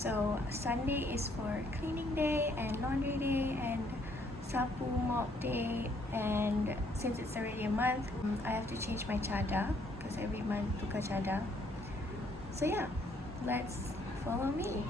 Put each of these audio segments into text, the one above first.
So Sunday is for cleaning day and laundry day and sapu mop day, and since it's already a month, I have to change my chadar because every month tukar chadar. So yeah, let's follow me.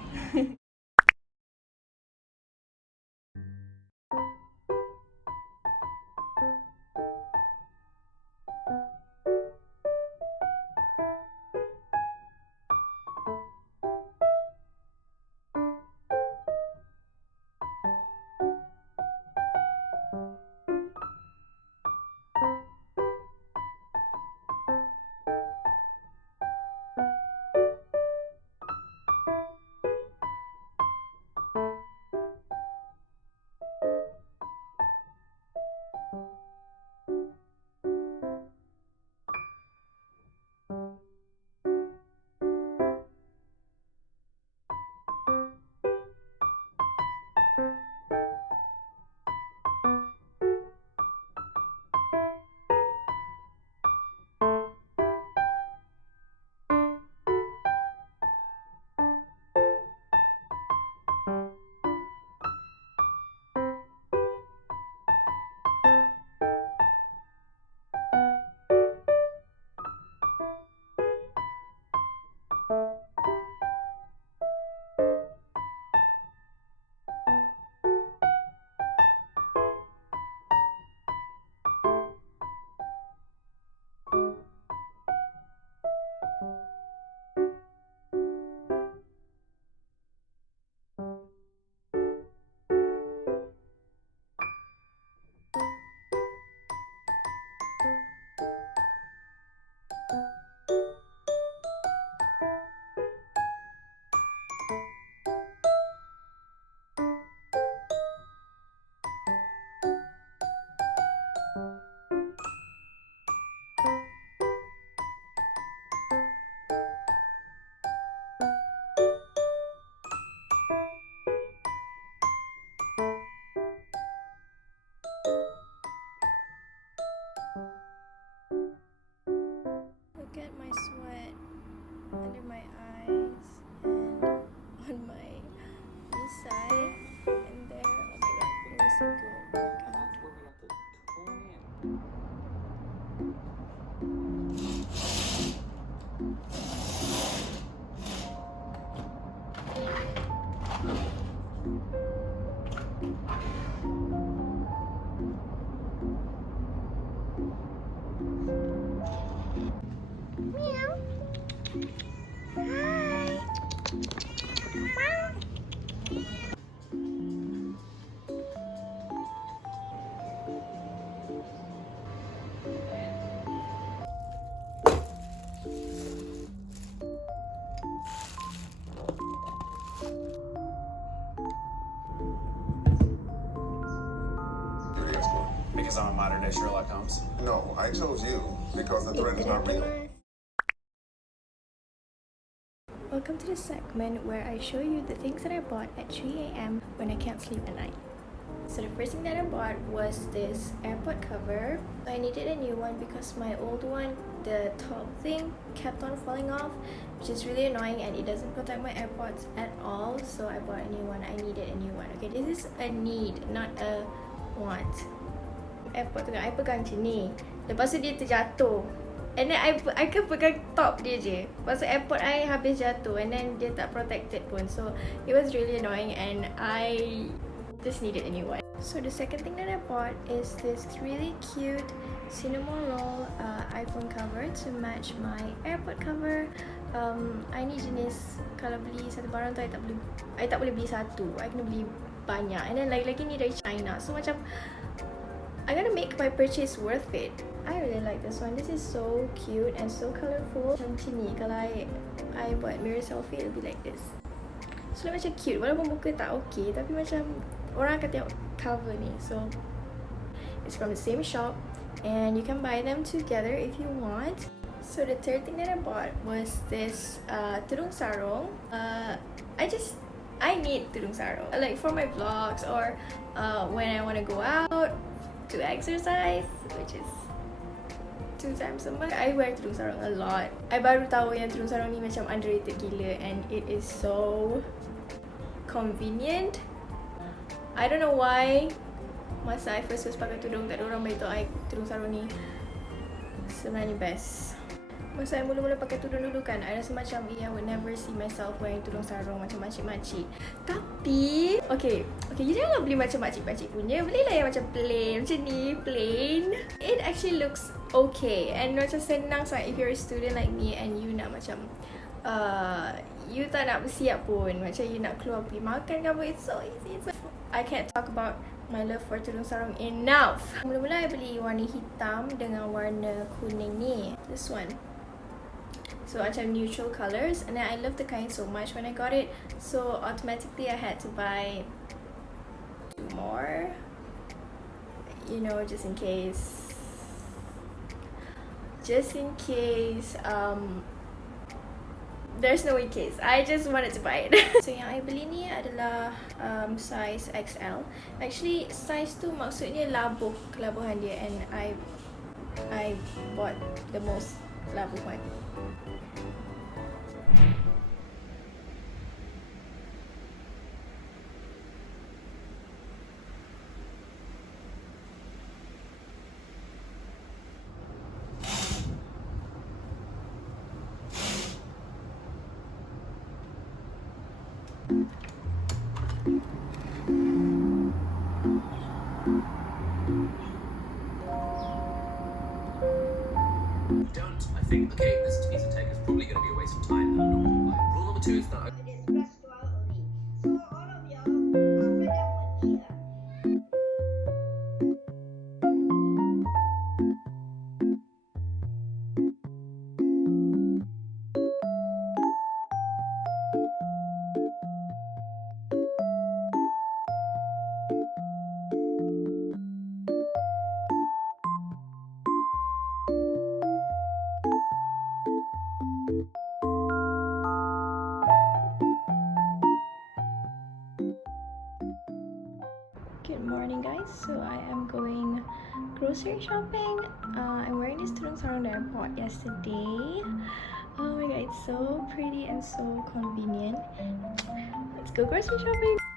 Look at my sweat under my eyes and on my this side and there. Oh my god, it was so good. That's where we have to tune in. Meow. Hi. Because I'm a modern day Sherlock Holmes. No, I chose you because the threat is not real. Welcome to the segment where I show you the things that I bought at 3 a.m. when I can't sleep at night. So the first thing that I bought was this AirPod cover. I needed a new one because my old one, the top thing, kept on falling off, which is really annoying and it doesn't protect my AirPods at all. So I bought a new one. I needed a new one. Okay, this is a need, not a want. AirPod tu kan, I pegang macam ni. Lepas tu dia terjatuh. And then I kan pegang top dia je. Lepas tu AirPod I habis jatuh. And then dia tak protected pun. So it was really annoying and I just needed a new one. So the second thing that I bought is this really cute cinnamon roll iPhone cover to match my AirPod cover. I ni jenis kalau beli satu barang tu I tak boleh beli satu. I kena beli banyak. And then lagi-lagi ni dari China. So macam I'm gonna make my purchase worth it. I really like this one. This is so cute and so colourful. Macam ni, kalau I buat mirror selfie, it'll be like this. So dia macam cute. Walaupun muka tak okay, tapi macam orang akan tengok cover ni. So it's from the same shop and you can buy them together if you want. So the third thing that I bought was this tudung sarung. I need tudung sarung like for my vlogs or when I want to go out to exercise, which is 2 times a month. I wear tudung sarung a lot. I baru tahu yang tudung sarung ni macam underrated gila and it is so convenient. I don't know why masa I first pakai tudung, tak ada orang beritahu I tudung sarung ni sebenarnya best. Masa I mula-mula pakai tudung dulu kan, I rasa macam I would never see myself wearing tudung sarung macam makcik-makcik. Tapi okay, you janganlah beli macam makcik-makcik punya. Belilah yang macam plain, macam ni, plain. It actually looks okay and macam senang sangat if you're a student like me and you nak macam you tak nak bersiap pun, macam you nak keluar pergi makan ke apa, it's so easy. I can't talk about my love for tudung sarung enough. Mula-mula I beli warna hitam dengan warna kuning ni, this one. So macam neutral colours, and then I love the kind so much when I got it, so automatically I had to buy 2 more, you know, just in case there's no in case. I just wanted to buy it. So yang I beli ni adalah size XL. Actually size tu maksudnya kelabuhan dia, and I bought the most labuh one. I think, okay, this piece of tech is probably going to be a waste of time. And rule number 2 is that It is plus 12 only. So all of y'all are fed up with me. Good morning guys, so I am going grocery shopping. I'm wearing this tudung sarung that I bought yesterday. Oh my god, it's so pretty and so convenient. Let's go grocery shopping!